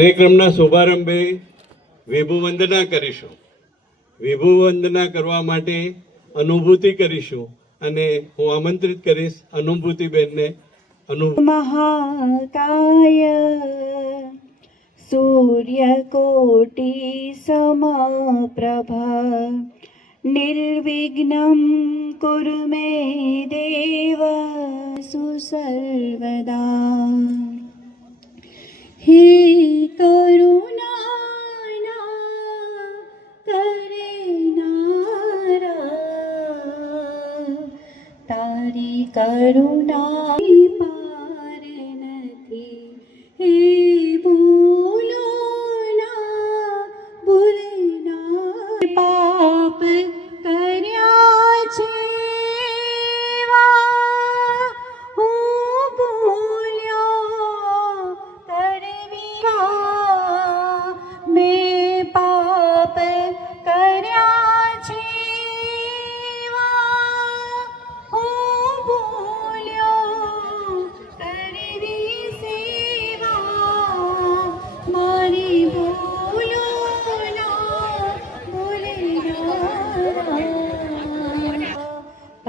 કાર્યક્રમના શુભારંભે વિભુ વંદના કરીશું વિભુ વંદના કરવા માટે અનુભૂતિ કરીશું અને હું આમંત્રિત કરીશ અનુભૂતિબેનને અનુ महाकाय सूर्यकोटि समप्रभा निर्विघ्नं कुरु मे देव सुसर्वदा हे करुणा हेणनारा तारी करुणा पारणी हे भू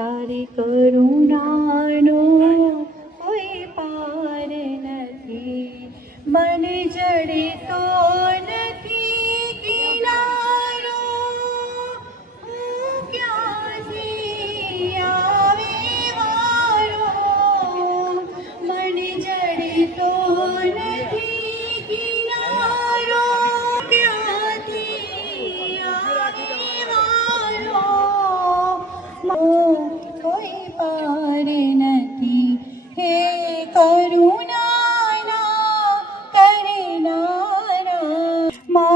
તારી કરુણાનો કોઈ પાર નથી. મને જડે તો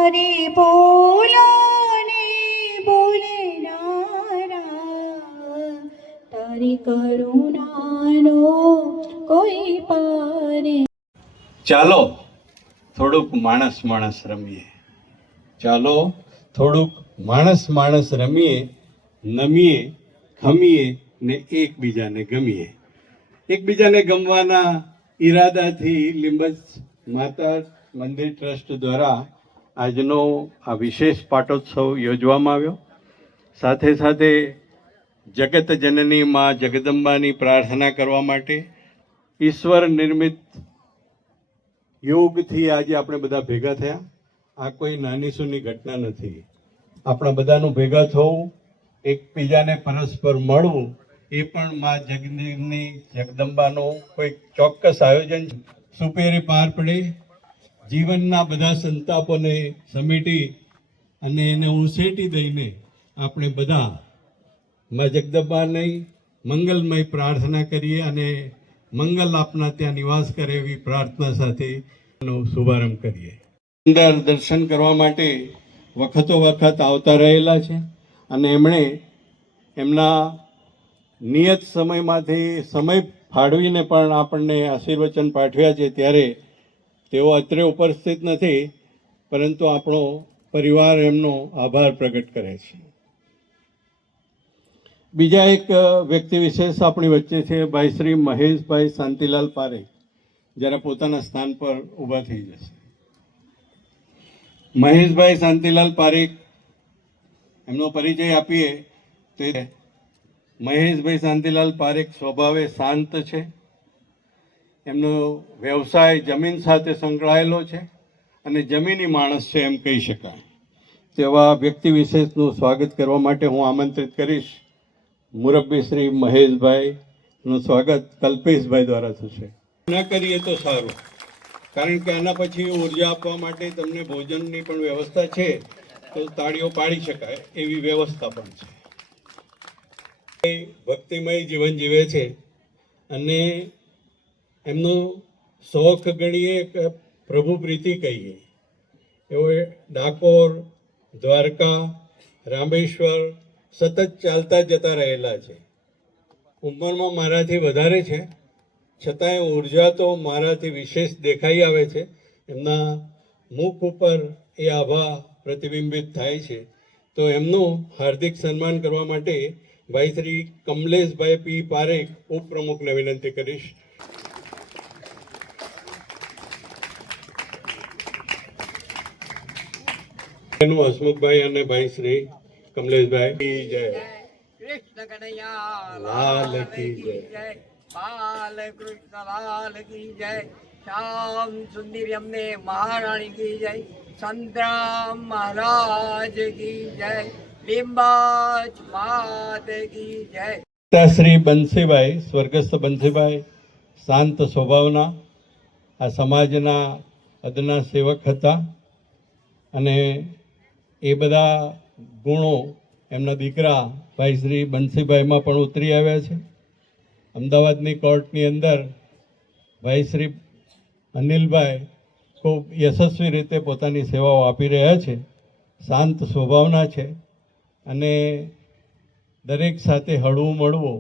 મારી ને ભૂલનારા તારી કરુણાનો કોઈ પારે ચાલો, થોડુંક માણસ માણસ રમીએ. ચાલો, થોડુંક માણસ માણસ રમીએ, નમીએ, ખમીએ ને એકબીજાને ગમીએ. એકબીજાને ગમવાના ઈરાદાથી લીંબજ માતા મંદિર ટ્રસ્ટ દ્વારા આજનો આ વિશેષ પાટોત્સવ યોજવામાં આવ્યો. સાથે સાથે જગત જનની માં જગદંબાની પ્રાર્થના કરવા માટે ઈશ્વર નિર્મિત યોગથી આજે આપણે બધા ભેગા થયા. આ કોઈ નાની સૂની ઘટના નથી. આપણા બધાનું ભેગા થવું, એકબીજાને પરસ્પર મળવું, એ પણ મા જગદીની જગદંબાનું કોઈ ચોક્કસ આયોજન સુપેરે પાર પડે. જીવનના બધા સંતાપોને સમેટી અને એને ઉસેટી દઈને આપણે બધા માં જગદંબાની મંગલમય પ્રાર્થના કરીએ અને મંગલ આપના ત્યાં નિવાસ કરે એવી પ્રાર્થના સાથે એનો શુભારંભ કરીએ. અંદર દર્શન કરવા માટે વખતો વખત આવતા રહેલા છે અને એમણે એમના નિયત સમયમાંથી સમય ફાળવીને પણ આપણને આશીર્વચન પાઠવ્યા છે ત્યારે તેઓ અત્રે ઉપસ્થિત નથી, પરંતુ આપણો પરિવાર એમનો આભાર પ્રગટ કરે છે. બીજા એક વ્યક્તિ વિશેષ આપણી વચ્ચે છે ભાઈ શ્રી મહેશભાઈ શાંતિલાલ પારેખ, જ્યારે પોતાના સ્થાન પર ઊભા થઈ જશે. મહેશભાઈ શાંતિલાલ પારેખ, એમનો પરિચય આપીએ તો મહેશભાઈ શાંતિલાલ પારેખ સ્વભાવે શાંત છે એમનો વ્યવસાય જમીન સાથે સંકળાયેલો છે અને જમીની માણસ છે એમ કહી શકાય. તેવા વ્યક્તિ વિશેષનું સ્વાગત કરવા માટે હું આમંત્રિત કરીશ. મુરબ્બી શ્રી મહેશભાઈનું સ્વાગત કલ્પેશભાઈ દ્વારા થશે. ન કરીએ તો સારું. કારણ કે આના પછી ઊર્જા આપવા માટે તમને ભોજનની પણ વ્યવસ્થા છે, તો તાળીઓ પાડી શકાય એવી વ્યવસ્થા પણ છે. ભક્તિમય જીવન જીવે છે અને એમનો શોખ ગણીએ કે પ્રભુ પ્રીતિ કહીએ. એઓ ડાકોર, દ્વારકા, રામેશ્વર સતત ચાલતા જતા રહેલા છે. ઉંમરમાં મારાથી વધારે છે. છતાંય ઊર્જા તો મારાથી વિશેષ દેખાઈ આવે છે. એમના મુખ ઉપર એ આભા પ્રતિબિંબિત થાય છે. તો એમનું હાર્દિક સન્માન કરવા માટે ભાઈ શ્રી કમલેશભાઈ પી પારેખ ઉપપ્રમુખને વિનંતી કરીશ. એનું હસમુખભાઈ અને ભાઈ શ્રી કમલેશભાઈ. જય. કૃષ્ણ કનૈયા લાલ કી જય. બાલ કૃષ્ણ લાલ કી જય. શ્યામ સુંદરી અમને મહારાણી કી જય. સંતરામ મહારાજ કી જય. લીંબાચ માત કી જય. શ્રી બંસીભાઈ સ્વર્ગસ્થ બંસીભાઈ શાંત સ્વભાવના આ સમાજના અદના સેવક હતા. અને એ બધા ગુણો એમના દીકરા ભાઈ શ્રી બંસીભાઈમાં પણ ઉતરી આવ્યા છે. અમદાવાદની કોર્ટની અંદર ભાઈ શ્રી અનિલભાઈ ખૂબ યશસ્વી રીતે પોતાની સેવાઓ આપી રહ્યા છે. શાંત સ્વભાવના છે અને દરેક સાથે હળવું મળવું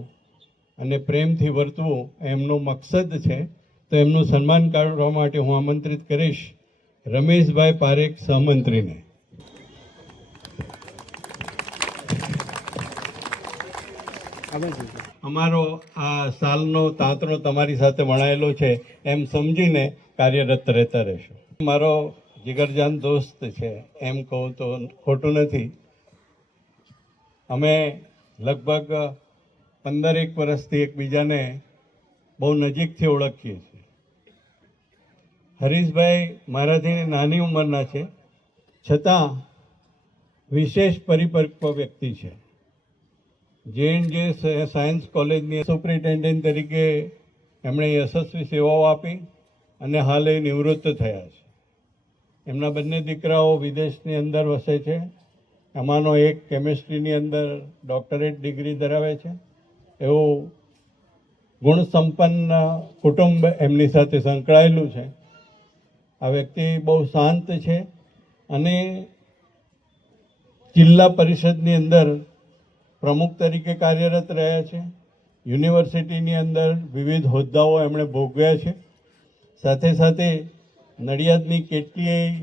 અને પ્રેમથી વર્તવું એમનો મકસદ છે. તો એમનું સન્માન કરવા માટે હું આમંત્રિત કરીશ. રમેશભાઈ પારેખ સહમંત્રીને અમારો આ સાલનો, તાંતણો તમારી સાથે વણાયેલો છે, એમ સમજીને કાર્યરત રહેતા રહેશો. મારો જીગરજાન દોસ્ત છે, એમ કહું તો ખોટું નથી. અમે લગભગ પંદર એક વર્ષથી એકબીજાને બહુ નજીકથી ઓળખીએ છીએ. હરીશભાઈ મારાથી નાની ઉંમરના છે, છતાં વિશેષ પરિપક્વ વ્યક્તિ છે. જે એન જે સાયન્સ કોલેજની સુપ્રિન્ટેન્ડન્ટ તરીકે એમણે યશસ્વી સેવાઓ આપી અને હાલ એ નિવૃત્ત થયા છે. એમના બંને દીકરાઓ વિદેશની અંદર વસે છે. એમાંનો એક કેમિસ્ટ્રીની અંદર ડૉક્ટરેટ ડિગ્રી ધરાવે છે. એવું ગુણસંપન્ન કુટુંબ એમની સાથે સંકળાયેલું છે. આ વ્યક્તિ બહુ શાંત છે અને જિલ્લા પરિષદની અંદર પ્રમુખ તરીકે કાર્યરત રહ્યા છે. યુનિવર્સિટીની અંદર વિવિધ હોદ્દાઓ એમણે ભોગવ્યા છે. સાથે સાથે નડિયાદની કેટલીય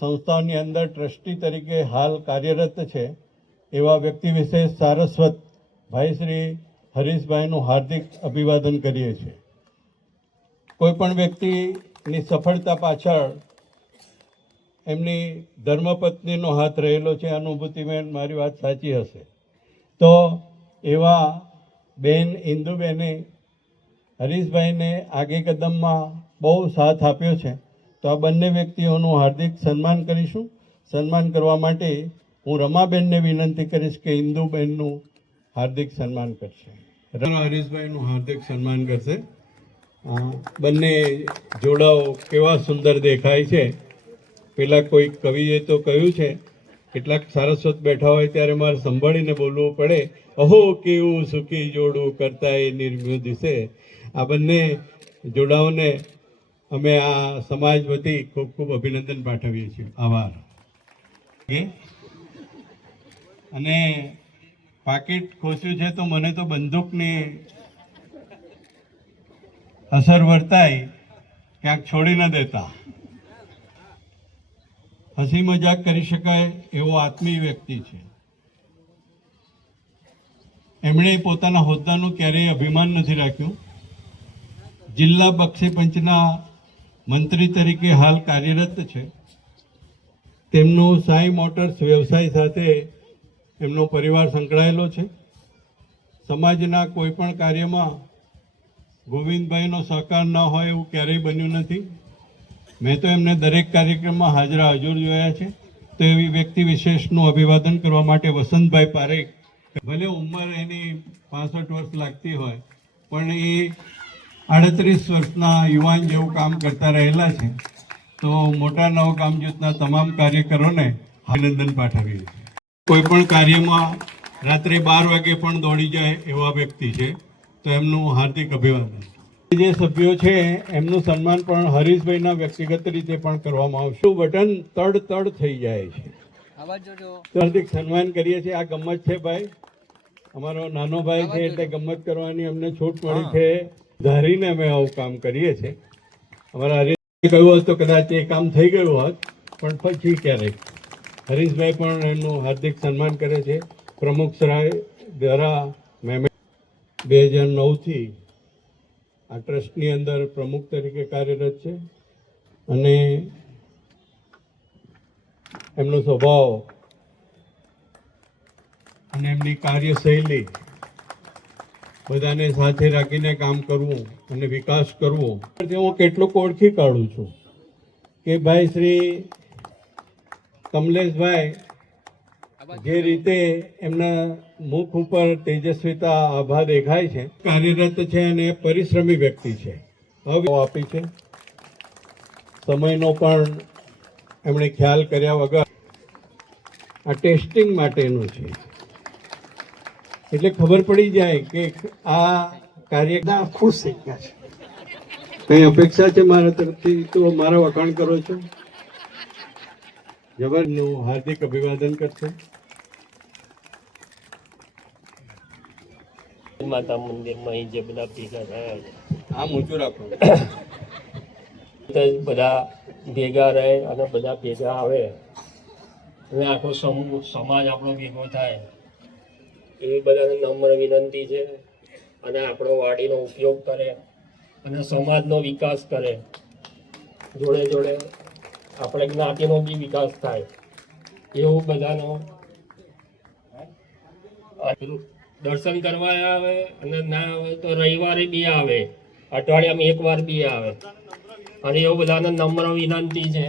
સંસ્થાઓની અંદર ટ્રસ્ટી તરીકે હાલ કાર્યરત છે એવા વ્યક્તિ વિશેષ સારસ્વત ભાઈ શ્રી હરીશભાઈનું હાર્દિક અભિવાદન કરીએ છીએ. કોઈ પણ વ્યક્તિની સફળતા પાછળ એમની ધર્મપત્નીનો હાથ રહેલો છે અનુભૂતિબેન મારી વાત સાચી હશે. તો એવા બેન, ઇન્દુબેને, હરીશભાઈને આગે કદમમાં બહુ સાથ આપ્યો છે. તો આ બંને વ્યક્તિઓનું હાર્દિક સન્માન કરીશું. સન્માન કરવા માટે હું રમાબેનને વિનંતી કરીશ કે ઇન્દુબેનનું હાર્દિક સન્માન કરશે. હરીશભાઈનું હાર્દિક સન્માન કરશે. બંને જોડાઓ કેવા સુંદર દેખાય છે. પેલા કોઈ કવિએ તો કહ્યું છે કેટલાક સારસ્વત બેઠા હોય ત્યારે મારે સંભાળીને બોલવું પડે. અહો, કેવું સુખી જોડું કરતા એ નિર્મ્ય દિશે. આ બંને જોડાઓને અમે આ સમાજ વતી ખૂબ ખૂબ અભિનંદન પાઠવીએ છીએ. આભાર? અને પાકીટ ખોસ્યું છે તો મને તો બંદૂકની અસર વર્તાય. ક્યાંક છોડી ન દેતા. હસી મજાક કરી શકાય એવો આત્મીય વ્યક્તિ છે. એમણે પોતાના હોદ્દાનું ક્યારેય અભિમાન નથી રાખ્યું. જિલ્લા બક્ષી પંચના મંત્રી તરીકે હાલ કાર્યરત છે. તેમનો સાઈ મોટર્સ વ્યવસાય સાથે એમનો પરિવાર સંકળાયેલો છે. સમાજના કોઈ પણ કાર્યમાં ગોવિંદભાઈનો સહકાર ન હોય એવું ક્યારેય બન્યું નથી. મેં તો એમને દરેક કાર્યક્રમમાં હાજરા હજુર જોયા છે. તો એવી વ્યક્તિ વિશેષનું અભિવાદન કરવા માટે વસંતભાઈ પારેખ, ભલે ઉંમર એની પાસઠ વર્ષ લાગતી હોય, પણ એ આડત્રીસ વર્ષના યુવાન જેવું કામ કરતા રહેલા છે. તો મોટા નવ જૂથના તમામ કાર્યકરોને અભિનંદન પાઠવીએ કોઈ પણ કાર્યમાં રાત્રે બાર વાગે પણ દોડી જાય એવા વ્યક્તિ છે, તો એમનું હાર્દિક અભિવાદન. જે સભ્યો છે એમનું સન્માન પણ હરીશભાઈના વ્યક્તિગત રીતે પણ કરવામાં આવશે. બટન તડ તડ થઈ જાય છે? હાર્દિક સન્માન કરીએ છીએ. આ ગમત છે ભાઈ. અમારો નાનો ભાઈ છે એટલે ગમત કરવાની અમને છૂટ મળી છે. ધારીને અમે આવું કામ કરીએ છીએ. અમારા હરીશભાઈ કહ્યું હોત તો કદાચ એ કામ થઈ ગયું હોત પણ પછી ક્યારેક. હરીશભાઈ પણ એમનું હાર્દિક સન્માન કરે છે. પ્રમુખ સરાય દ્વારા મેમે બે હજાર નવથી આ ટ્રસ્ટની અંદર પ્રમુખ તરીકે કાર્યરત છે અને એમનો સ્વભાવ અને એમની કાર્યશૈલી બધાને સાથે રાખીને કામ કરવું અને વિકાસ કરવો. તે હું કેટલુંક ઓળખી કાઢું છું કે ભાઈ શ્રી કમલેશભાઈ જે રીતે એમના મુખ ઉપર તેજસ્વીતા આભા દેખાય છે. કાર્યરત છે અને પરિશ્રમી વ્યક્તિ છે. હવે આપી છે. સમયનો પણ એમણે ખ્યાલ કર્યા વગર આ ટેસ્ટિંગ માટેનું છે. એટલે ખબર પડી જાય કે આ કાર્ય ખુશ થઈ ગયા છે. કઈ અપેક્ષા છે મારા તરફથી? તો મારા વખાણ કરો છો. જબરનું હાર્દિક અભિવાદન કરશે. માતા મંદિરમાં અહીં જે બધા ભેગા થયા છે. આમ ઊંચું રાખો. બધા ભેગા રહે અને બધા ભેગા આવે. અને આખો સમૂહ સમાજ આપણો ભેગો થાય. એવી બધાને નમ્ર વિનંતી છે અને આપણો વાડીનો ઉપયોગ કરે અને સમાજનો વિકાસ કરે. જોડે જોડે આપણે જ્ઞાતિનો બી વિકાસ થાય. એવું બધાનો દર્શન કરવા આવે અને ના આવે તો રવિવારે બી આવે. અઠવાડિયામાં એક વાર બી આવે. અને એવું બધાને નમ્ર વિનંતી છે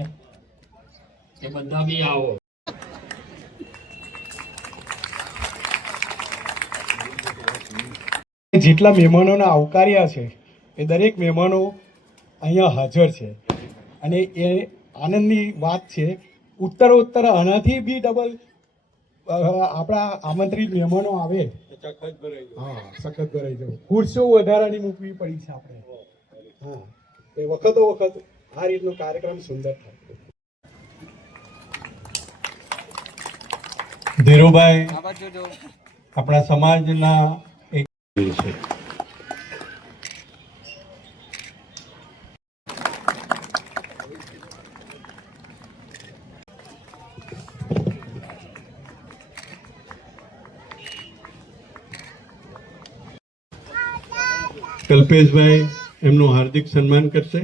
કે બધા બી આવો. જેટલા મહેમાનોને આવકાર્યા છે, એ દરેક મહેમાનો અહીંયા હાજર છે. અને એ આનંદની વાત છે ઉત્તર ઉત્તર આનાથી બી ડબલ આપણા આમંત્રિત મહેમાનો આવે. હા સખત ભરાઈ જવું ખુરશીઓ વધારાની મૂકવી પડી છે આપણે. હા એ વખતો વખત આ રીતનો કાર્યક્રમ સુંદર થાય. ધીરુભાઈ આપણા સમાજના એક છે કલ્પેશભાઈ એમનું હાર્દિક સન્માન કરશે.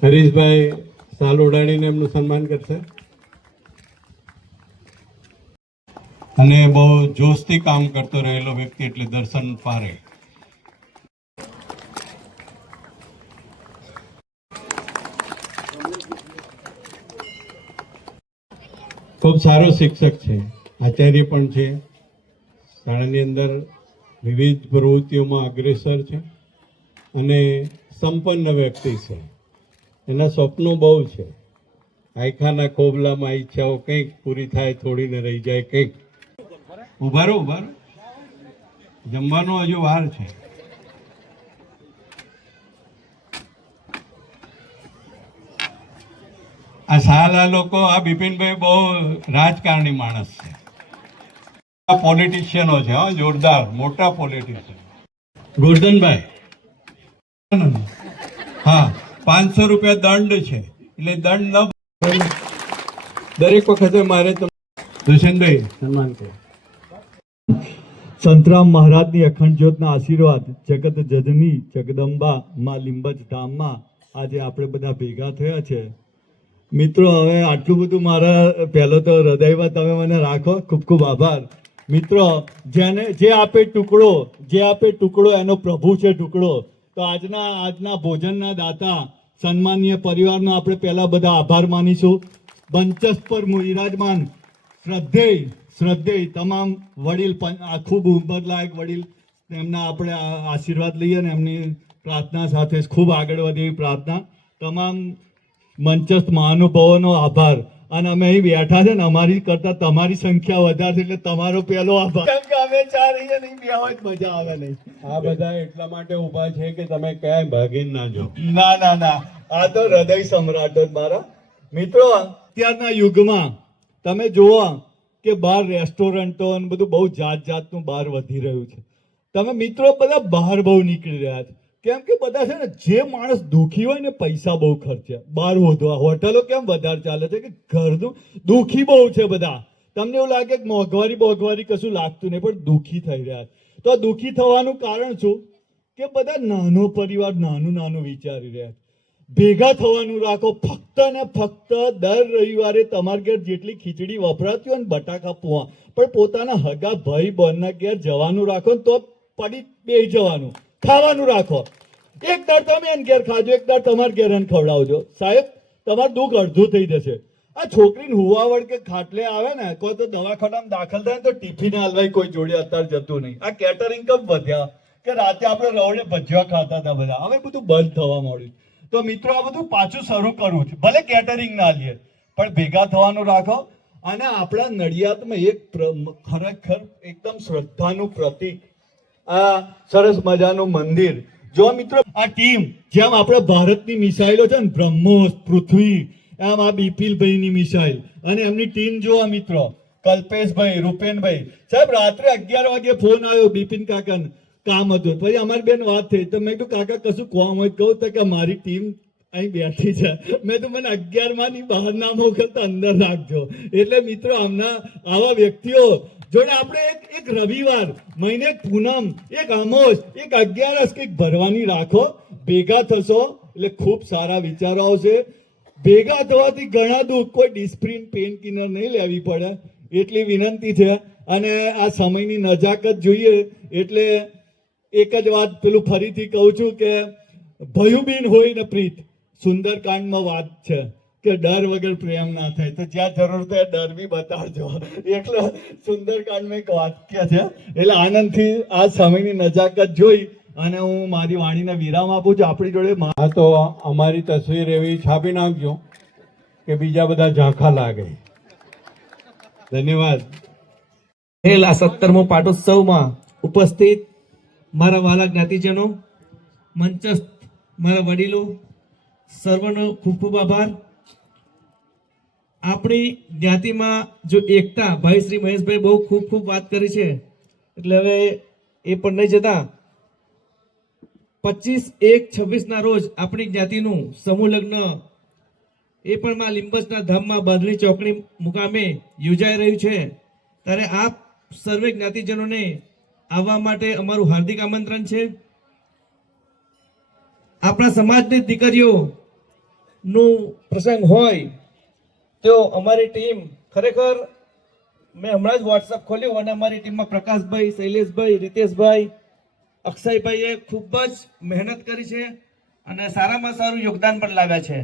હરીશભાઈ સાલ ઉડાડીને એમનું સન્માન કરશે. અને બહુ જોશથી કામ કરતો રહેલો વ્યક્તિ એટલે દર્શન પારે. ખૂબ સારો શિક્ષક છે. આચાર્ય પણ છે. શાળાની અંદર વિવિધ પ્રવૃત્તિઓમાં અગ્રેસર છે અને સંપન્ન વ્યક્તિ છે. એના સ્વપ્નો બહુ છે. આયખાના ખોબલામાં ઈચ્છાઓ કંઈક પૂરી થાય, થોડીને રહી જાય કંઈક. ઉભારો ઉભારો ઊભા જમવાનો હજુ વાર છે. આ સાલા લોકો, આ બિપિનભાઈ બહુ રાજકારણી માણસ છે. પોલિટિશિયનો છે હા જોરદાર મોટા પોલિટિશિયન ગોરધનભાઈ. હા પાંચસો રૂપિયા દંડ છે એટલે દંડ ન દરેક વખતે મારે દુષ્યંતભાઈ. સન્માન કરો સંતરામ મહારાજની અખંડ જ્યોતના આશીર્વાદ જગત જજની જગદંબા માં લીંબજ ધામમાં આજે આપણે બધા ભેગા થયા છે. મિત્રો હવે આટલું બધું મારા પહેલો તો હૃદયમાં તમે મને રાખો ખૂબ ખૂબ આભાર. મિત્રો, જેને જે આપે ટુકડો, જે આપે ટુકડો, એનો પ્રભુ છે ટુકડો. તો આજના આજના ભોજનના દાતા, સન્માનીય પરિવારનો આપણે પહેલા બધા આભાર માનીશું. બંચસ પર વિરાજમાન શ્રદ્ધેય શ્રદ્ધેય તમામ વડીલ ખૂબ ઉંમરલાયક વડીલ, એમના આપણે આશીર્વાદ લઈએ ને એમની પ્રાર્થના સાથે ખૂબ આગળ વધે એવી પ્રાર્થના. તમામ મંચસ્થ મહાનુભાવોનો આભાર. અને અમે અહીં બેઠા છે ને અમારી કરતા તમારી સંખ્યા વધારે છે એટલે તમારો પેલો આભાર. કેમ કે અમે ચાર અહીંયા નહીં બે હોય મજા આવે નહીં. આ બધા એટલા માટે ઊભા છે કે તમે ક્યાંય ભાગી ના જો ના ના ના. આ તો હૃદય સમ્રાટ જ મારા. મિત્રો અત્યારના યુગમાં તમે જુઓ કે બહાર રેસ્ટોરન્ટો અને બધું બહુ જાત જાતનું બહાર વધી રહ્યું છે. તમે મિત્રો બધા બહાર બહુ નીકળી રહ્યા છે. કેમ કે બધા છે ને, જે માણસ દુખી હોય ને, પૈસા બહુ ખર્ચે. બહાર વધવા, હોટલો કેમ વધારે ચાલે છે કે ઘરનું દુઃખી બહુ છે બધા. તમને એવું લાગે કે મોંઘવારી મોંઘવારી કશું લાગતું નહીં, પણ દુઃખી થઈ રહ્યા તો દુખી થવાનું કારણ શું? કે બધા નાનો પરિવાર નાનું નાનું વિચારી રહ્યા ભેગા થવાનું રાખો, ફક્ત ને ફક્ત દર રવિવારે તમારા ઘેર જેટલી ખીચડી વપરાતી હોય ને, બટાકા પોવા પણ પોતાના હગા ભાઈ બહેનના ઘેર જવાનું રાખો ને, તો પડી બે જવાનું. ખાવાનું રાખો. એક દાળ તમે એને ઘેર ખાજો, એક દાળ તમારા ઘેર એને ખવડાવજો. સાહેબ, તમારું દુઃખ અડધું થઈ જશે. આ છોકરીને હુવાવડ કે ખાટલે આવે ને, કોઈ તો દવાખાનામાં દાખલ થાય તો ટિફિન હાલવાય કોઈ જોડે અત્યારે જતું નહીં. આ કેટરિંગ કમ વધ્યા? કે રાતે આપણે રવડે ભજીયા ખાતા હતા બધા. હવે બધું બંધ થવા માંડ્યું તો મિત્રો, આ બધું પાછું શરૂ કરવું છે. ભલે કેટરિંગ ના લઈએ પણ ભેગા થવાનું રાખો. અને આપણા નડિયાદમાં એક ખરેખર એકદમ શ્રદ્ધાનું પ્રતીક આ સરસ મજાનું મંદિર. જો મિત્રો, આ ટીમ જેમ આપણે ભારતની મિસાઇલો છે ને, બ્રહ્મોસ, પૃથ્વી, આમ આ બિપિલભાઈની મિસાઇલ અને એમની ટીમ જોવા મિત્રો, કલ્પેશભાઈ, રૂપેનભાઈ. સાહેબ, રાત્રે અગિયાર વાગે ફોન આવ્યો બિપિન કાકાને. કામ હતું. પછી અમારી બેન વાત થઈ. તો મેં કીધું, કાકા, કશું કોમ કહું તો કે મારી ટીમ અહીં બેઠી છે. મેં તો મને અગિયારમાં ની બહાર ના મોકલતા અંદર રાખજો. એટલે મિત્રો, આમના આવા વ્યક્તિઓ, જોડે આપણે એક એક રવિવાર, મહિને પૂનમ, એક આમોસ એક અગિયારસ કંઈક ભરવાની રાખો. ભેગા થશો, એટલે ખૂબ સારા વિચારો આવશે. ભેગા થવાથી ઘણા દુઃખ, કોઈ ડિસ્પ્રિન, પેન કિનર નહીં લેવી પડે. એટલી વિનંતી છે. અને આ સમયની નજાકત જોઈએ. એટલે એક જ વાત પેલું ફરીથી કહું છું કે ભયુબીન હોય ને પ્રીત. સુંદરકાંડમાં વાત છે કે ડર વગર પ્રેમ ના થાય. તો જ્યાં જરૂર થાય ડર બી બતાવજો એટલે સુંદરકાંડમાં એક વાક્ય છે. એટલે આનંદથી આ સમયની નજાકત જોઈ અને હું મારી વાણીને વિરામ આપું છું. આપણી જોડે મા- હા તો અમારી તસવીર એવી છાપી નાખજો કે બીજા બધા ઝાંખા લાગે. ધન્યવાદ. રહેલ આ સત્તરમો પાટોત્સવમાં ઉપસ્થિત મારા વાલા જ્ઞાતિજનો મંચસ્થ મારા વડીલો સર્વનો ખૂબ ખૂબ આભાર. આપણી જ્ઞાતિમાં જો એકતા, ભાઈ શ્રી મહેશભાઈ બહુ ખૂબ ખૂબ વાત કરી છે. એટલે હવે એ પણ નહીં જતા. પચીસ એક છવ્વીસના રોજ આપણી જ્ઞાતિનું સમૂહ લગ્ન. એ પણ માં લીંબચના ધામમાં બાંધણી ચોકડી મુકામે યોજાઈ રહ્યું છે. ત્યારે આપ સર્વે જ્ઞાતિજનોને આવવા માટે અમારું હાર્દિક આમંત્રણ છે. આપણા સમાજની દીકરીઓ નું પ્રસંગ હોય તો અમારી ટીમ ખરેખર મેં હમણાં જ વોટ્સઅપ ખોલ્યું અને અમારી ટીમમાં પ્રકાશભાઈ, શૈલેષભાઈ, રીતેશભાઈ, અક્ષયભાઈએ ખૂબ જ મહેનત કરી છે અને સારામાં સારું યોગદાન પણ લાવ્યા છે.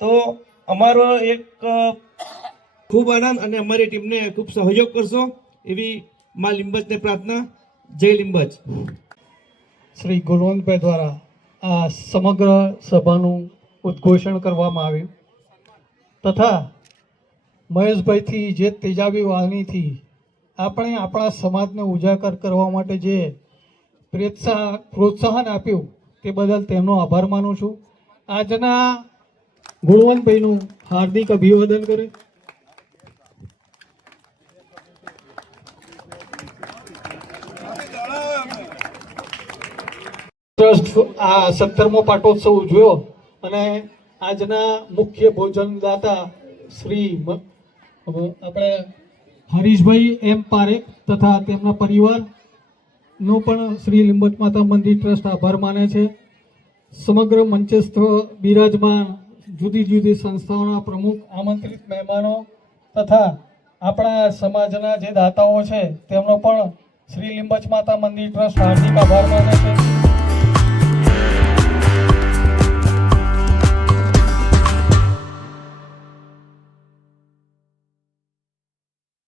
તો અમારો એક ખૂબ આનંદ અને અમારી ટીમને ખૂબ સહયોગ કરશો એવી માં લિંબજને પ્રાર્થના. જય લિંબજ. શ્રી ગુણવંતભાઈ દ્વારા આ સમગ્ર સભાનું ઉદ્ઘોષણ કરવામાં આવ્યું. તથા મહેશભાઈથી જે તેજાબી વાહનીથી આપણે આપણા સમાજને ઉજાગર કરવા માટે જે પ્રોત્સાહન પ્રોત્સાહન આપ્યું, તે બદલ તેમનો આભાર માનું છું. આજના ગુણવંતભાઈનું હાર્દિક અભિવાદન કરે. ટ્રસ્ટ આ સત્તરમો પાટોત્સવ ઉજવ્યો. અને આજના મુખ્ય ભોજનદાતા શ્રી આપણે હરીશભાઈ એમ પારેખ તથા તેમના પરિવારનો પણ શ્રી લીંબચ માતા મંદિર ટ્રસ્ટ આભાર માને છે. સમગ્ર મંચસ્થ બિરાજમાન જુદી જુદી સંસ્થાઓના પ્રમુખ, આમંત્રિત મહેમાનો તથા આપણા સમાજના જે દાતાઓ છે, તેમનો પણ શ્રી લીંબચ માતા મંદિર ટ્રસ્ટ હાર્દિક આભાર માને છે.